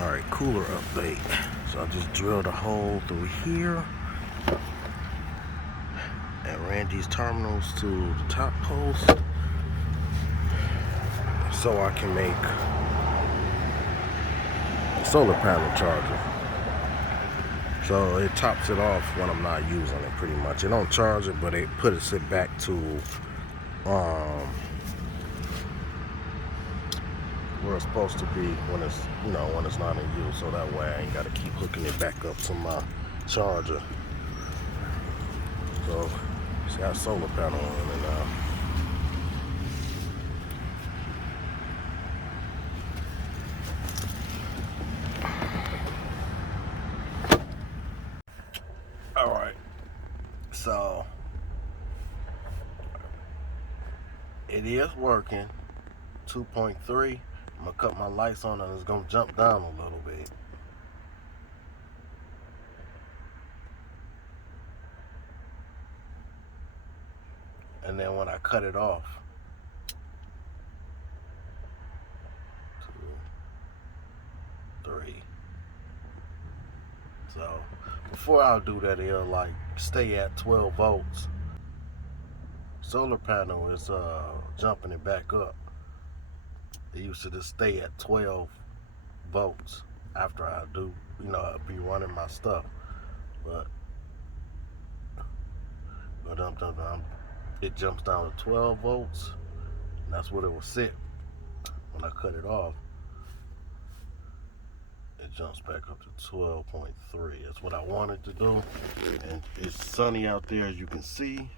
Alright, cooler update. So I just drilled a hole through here and ran these terminals to the top post so I can make a solar panel charger. So it tops it off when I'm not using it pretty much. It don't charge it, but it puts it back to where it's supposed to be when it's when it's not in use, so that way I ain't gotta keep hooking it back up to my charger. So it's got a solar panel on it now. Alright, so it is working. 2.3. I'm gonna cut my lights on and it's gonna jump down a little bit. And then when I cut it off, 2, 3. So before I do that, it'll like stay at 12 volts. Solar panel is jumping it back up. It used to just stay at 12 volts after I do, I'll be running my stuff. But it jumps down to 12 volts, and that's what it will sit when I cut it off. It jumps back up to 12.3. That's what I wanted to do. And it's sunny out there, as you can see.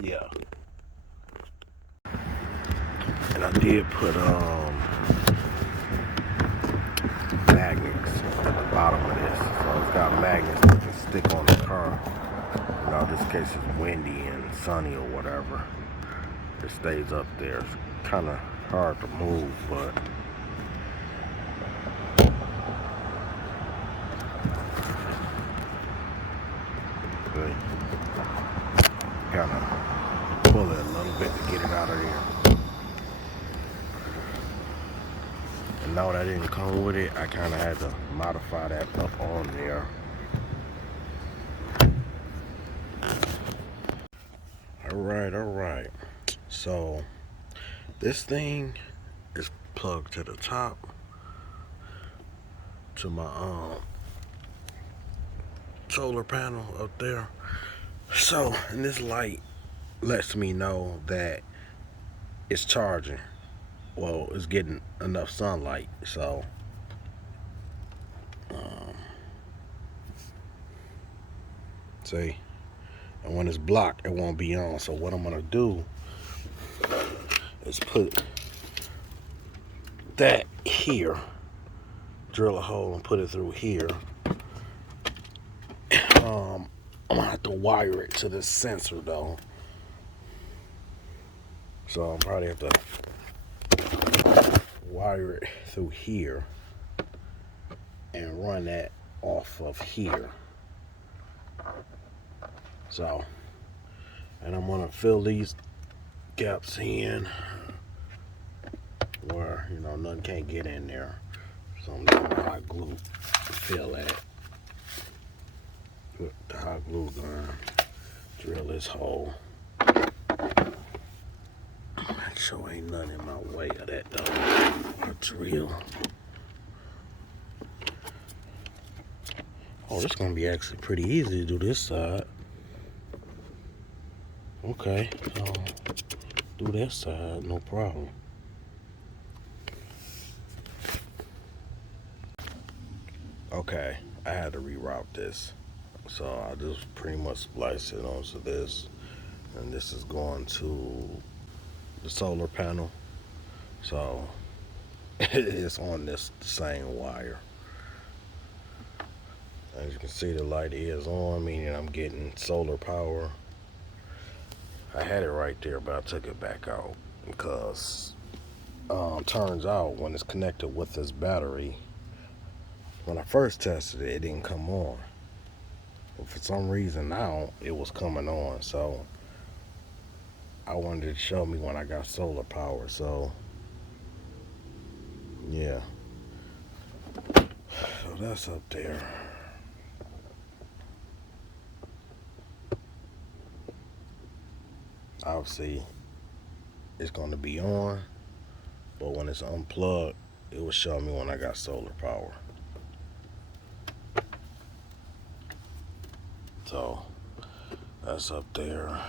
Yeah. And I did put magnets at the bottom of this. So it's got magnets that can stick on the car. In this case it's windy and sunny or whatever. It stays up there. It's kind of hard to move, but kind of pull it a little bit to get it out of there. And now that didn't come with it, I kind of had to modify that up on there. Alright. So this thing is plugged to the top to my solar panel up there. So, and this light lets me know that it's charging. Well, it's getting enough sunlight. So see, and when it's blocked, it won't be on. So what I'm gonna do is put that here, drill a hole and put it through here. I'm gonna have to wire it to this sensor though. So I'll probably have to wire it through here and run that off of here. So, and I'm gonna fill these gaps in where nothing can't get in there. So I'm using hot glue to fill that. Put the hot glue gun, drill this hole. Make sure ain't nothing in my way of that though. A drill. Oh, this is gonna be actually pretty easy to do this side. Okay, so do that side, no problem. Okay, I had to reroute this. So I just pretty much splice it onto this. And this is going to the solar panel. So it's on this same wire. As you can see, the light is on, meaning I'm getting solar power. I had it right there, but I took it back out because turns out when it's connected with this battery, when I first tested it, it didn't come on. But for some reason now, it was coming on. So I wanted it to show me when I got solar power. So Yeah. So that's up there. Obviously, it's going to be on, but when it's unplugged, it will show me when I got solar power. So that's up there.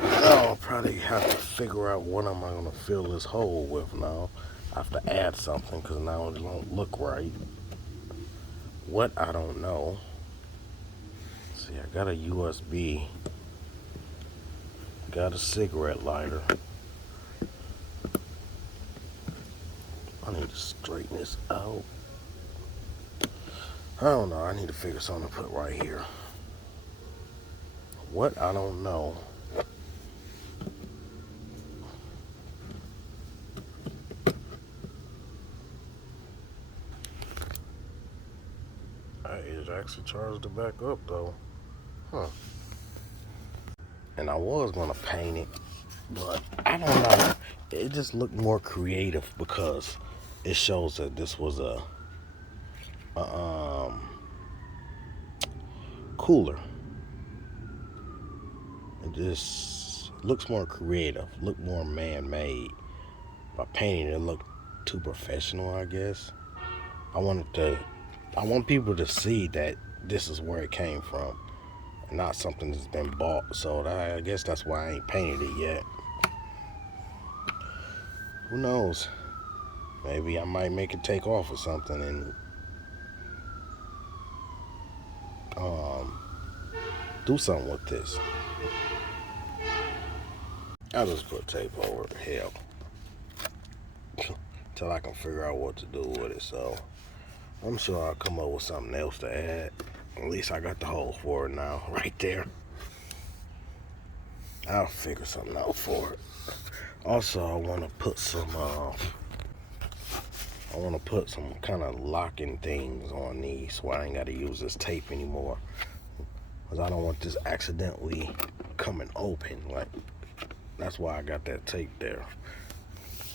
I'll probably have to figure out what am I going to fill this hole with now. I have to add something because now it don't look right. What, I don't know. See, I got a USB. Got a cigarette lighter. I need to straighten this out. I don't know. I need to figure something to put right here. What? I don't know. It actually charged it back up though. Huh. And I was gonna paint it, but I don't know. It just looked more creative because it shows that this was a cooler. It just looks more creative, look more man-made. By painting it looked too professional, I guess. I want people to see that this is where it came from, not something that's been bought. So I guess that's why I ain't painted it yet. Who knows? Maybe I might make it take off or something and do something with this. I'll just put tape over it. Hell. Till I can figure out what to do with it. So I'm sure I'll come up with something else to add. At least I got the hole for it now, right there. I'll figure something out for it. Also, I want to put some kind of locking things on these so I ain't got to use this tape anymore. Because I don't want this accidentally coming open. Like, that's why I got that tape there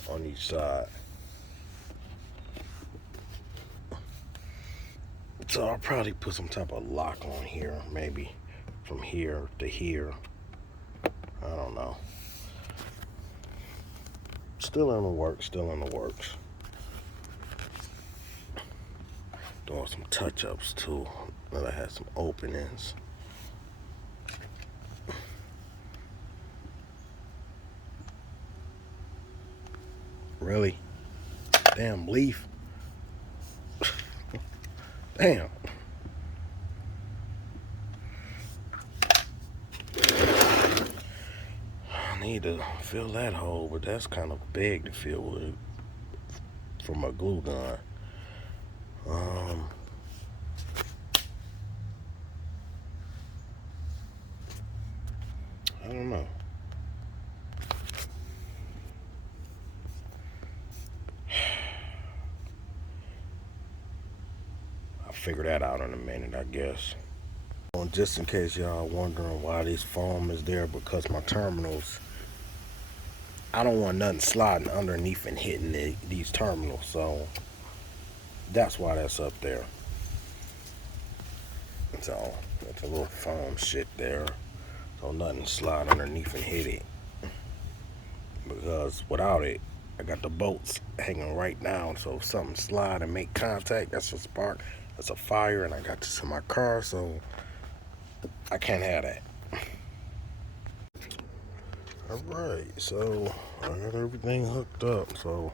on each side. So I'll probably put some type of lock on here, maybe from here to here. I don't know. Still in the works, Doing some touch-ups too. That I had some openings. Really? Damn leaf. Damn. I need to fill that hole, but that's kind of big to fill with from a glue gun. I don't know. I'll figure that out in a minute, I guess. Just in case y'all wondering why this foam is there, because my terminals, I don't want nothing sliding underneath and hitting these terminals, so that's why that's up there. So it's a little foam shit there, so nothing slide underneath and hit it. Because without it, I got the bolts hanging right down, so if something slide and make contact, that's a spark, that's a fire, and I got this in my car, so I can't have that. Alright, so I got everything hooked up, so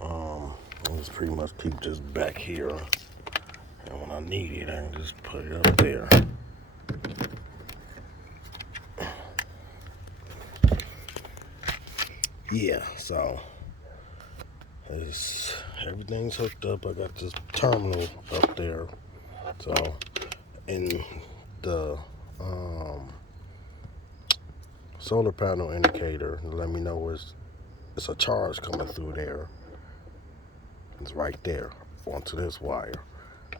I'll just pretty much keep this back here, and when I need it, I can just put it up there. Yeah, so everything's hooked up. I got this terminal up there, so in the solar panel indicator, let me know it's a charge coming through there. It's right there onto this wire.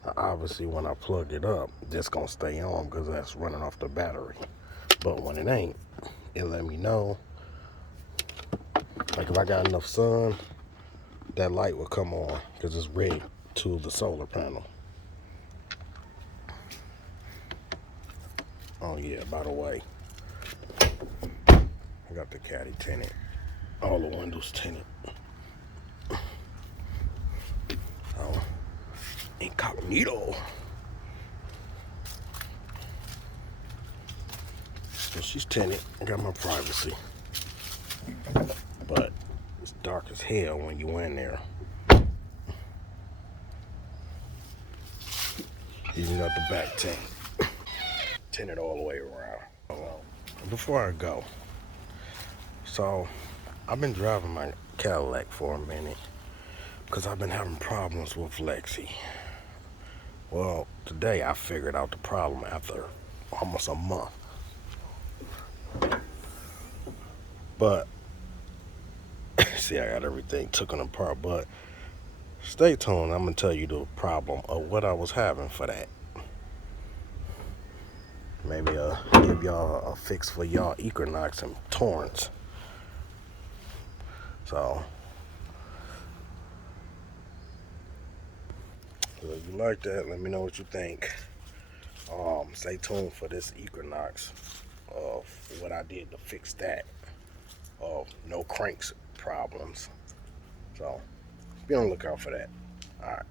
Now, obviously, when I plug it up, it's gonna stay on because that's running off the battery. But when it ain't, it let me know. Like if I got enough sun, that light will come on because it's rigged to the solar panel. Oh yeah, by the way, I got the caddy tinted. All the windows tinted. Oh, incognito. So she's tinted. I got my privacy. But it's dark as hell when you in there. Even got the back tint. Tinted all the way around. Before I go, so I've been driving my Cadillac for a minute because I've been having problems with Lexi. Well, today I figured out the problem after almost a month. But see, I got everything taken apart. But stay tuned. I'm gonna tell you the problem of what I was having for that. Maybe give y'all a fix for y'all Equinox and Torrance. So if you like that, let me know what you think. Stay tuned for this Equinox of what I did to fix that. No cranks problems. So be on the lookout for that. All right.